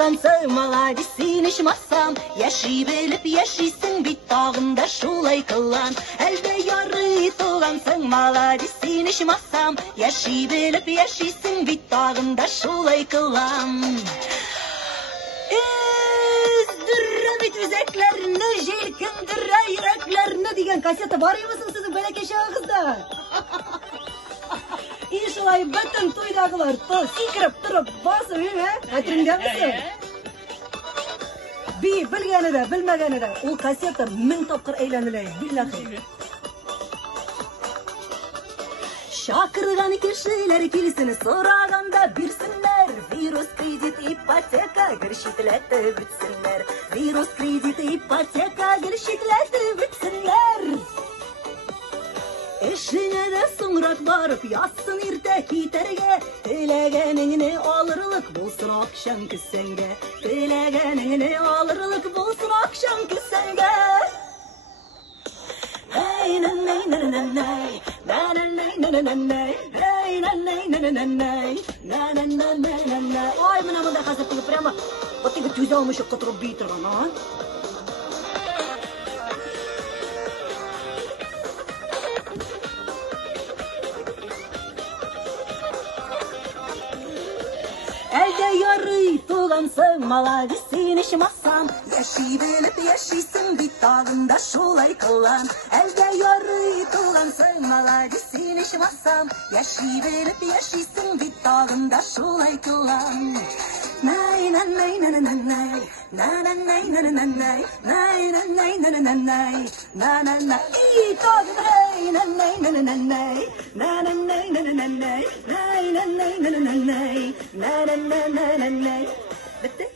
туғансың, молодец, сен ішмасам, яши біліп яшисің, бит тағында шулай қылан. Әлде ярый туғансың, молодец, сен ішмасам, яши біліп яшисің, бит тағында шулай қылан. Үздірі бит өзеклеріні, желкіндірі yüreklеріні деген кассета бар емесің сіздің бәләкей шағыңызда? Шулай бүтін тойдағылар секіріп тұрып басып әтіріңде мұсың? Білгені де, білмегені де, ол кассета 1000 тапқыр әйләнілей, биллахи. Шақырған кешілер келсін, сұрағанда бірсінлер. Вирус, кредит, ипотека, гіршетләті бүтсінлер. Вирус, кредит, ипотека, гіршетләті бүтсінлер. Эшіңе де соңырақ барып, яссың ерте кетерге. Тілегеніңіне алырлық болсын ақшан кісенге. Тілегеніңіне алырлық болсын ақшан кісенге. Ай, мына мұндай қазір қылып, прямо вот тегі төзе алмышы қытырып бейтірған, а? Әлде ярый туғансың, молодец, сен ішмасам, яши біліп яшисің, бит тағында шулай қылан. Әлде ярый туғансың, молодец, сен ішмасам, яши біліп яшисің, бит тағында шулай қылан. Най-най-най-най-най-най, най-най-най-най-най-най, най-най-най-най-най-най, най-най-най, и тағын, най-най-най-най-най, най-най-най-най-най-най, най-най-най-най-най-най, най-най-най-най-най-най. Bitti.